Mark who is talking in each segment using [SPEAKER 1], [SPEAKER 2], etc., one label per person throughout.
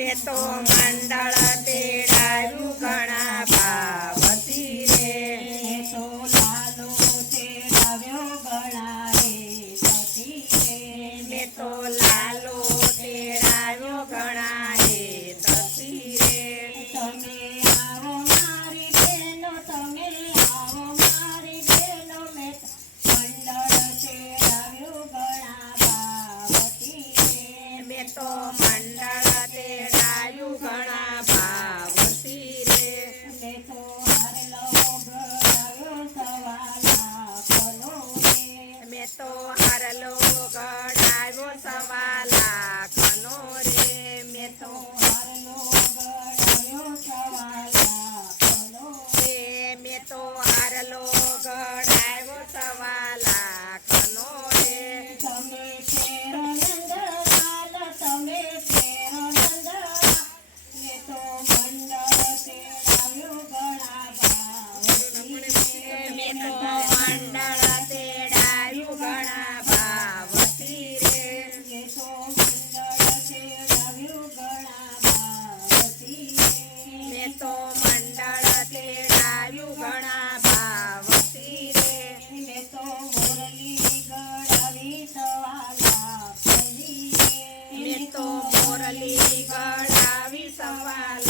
[SPEAKER 1] મેં તો
[SPEAKER 2] loca. તો મોરલી
[SPEAKER 1] ગણાવી સવાલ.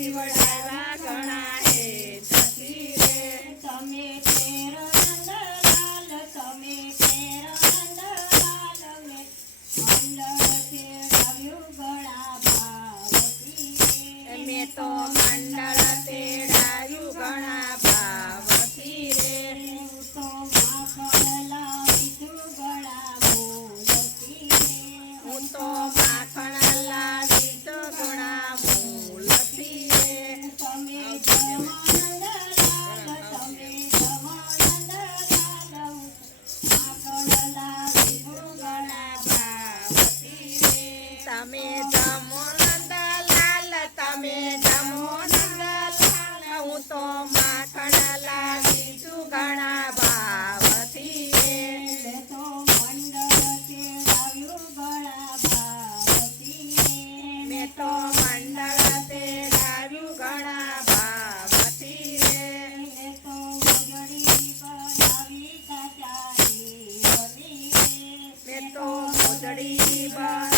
[SPEAKER 1] happy birthday.
[SPEAKER 2] તમે
[SPEAKER 1] જમો લાલ તમે જમો લાલ તો માખણ લાગી છું. ઘણા ભાવથી
[SPEAKER 2] તો મંડળ
[SPEAKER 1] મેં તો મંડળ
[SPEAKER 2] તો મોજડી
[SPEAKER 1] બા